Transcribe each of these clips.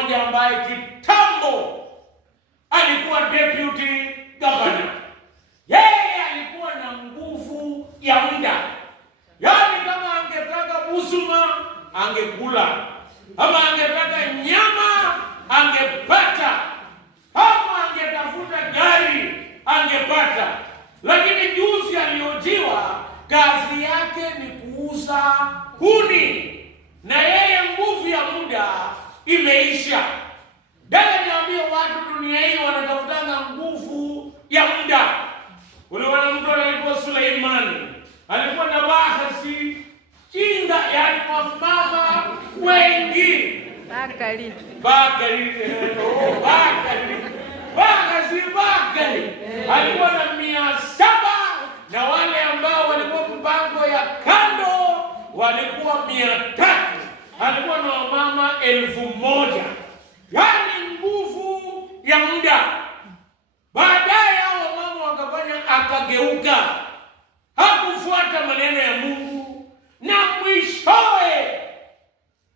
mmoja ambaye kitambo alikuwa deputy governor. Yeye alikuwa na nguvu ya muda. Yaani kama angetaka busuma angekula, ama angetaka nyama angepata, ama angetafuta gari angepata. Lakini juzi aliojiwa, kazi yake ni kuuza kuni, na yeye nguvu ya muda imeisha. Dada, niambie watu dunia hii wanatafutanga nguvu ya muda. Uliona mtu anaitwa Suleimani, alikuwa na bahasi kinga, yani wamama wengi. Bakari. Alikuwa na 700, na wale ambao walikuwa mpango ya kando walikuwa 300. Alikuwa na wamama 1000. Yani nguvu ya muda. Baadaye hao wamama wakafanya, akageuka, hakufuata maneno ya Mungu, na mwishowe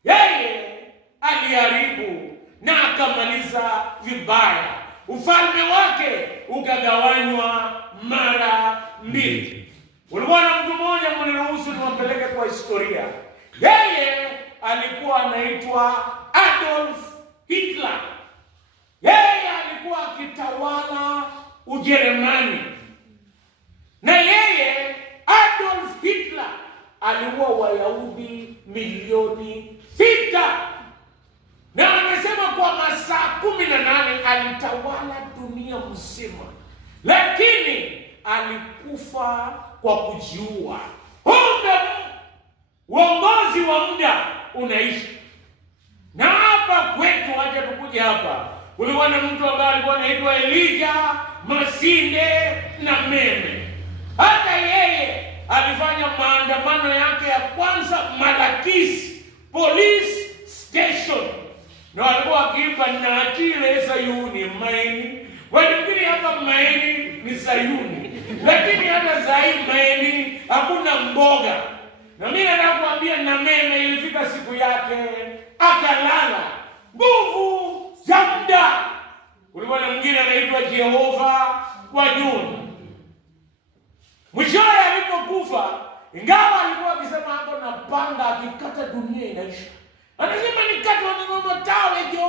yeye aliharibu na akamaliza vibaya. Ufalme wake ukagawanywa mara 2. Ulikuwa na mtu mmoja, mniruhusu niwapeleke kwa historia. Yeye alikuwa anaitwa Adolf Hitler. Yeye alikuwa akitawala Ujerumani. Na yeye Adolf Hitler aliua Wayahudi milioni 6. Na anasema kwa masaa 18 alitawala dunia mzima. Lakini alikufa kwa kujiua. Kumbe uongozi wa muda unaishi. Na hapa kwetu, aje tukuja hapa, kulikuwa na mtu ambaye alikuwa anaitwa Elijah Masinde na Meme. Hata yeye alifanya maandamano yake ya kwanza Malakisi Police Station, na walikuwa wakiimba Najile Sayuni Maini. Wengine hapa Maini ni Sayuni, lakini hata Zai Maini hakuna mboga. Na mimi nataka kuambia, na Meme ilifika siku yake akalala. Nguvu za muda. Kulikuwa na mwingine anaitwa Jehova kwa Juni. Mwishowe alipokufa, ingawa alikuwa akisema hapo na panga akikata dunia inaisha, anasema nikata wananoma tawe Jehova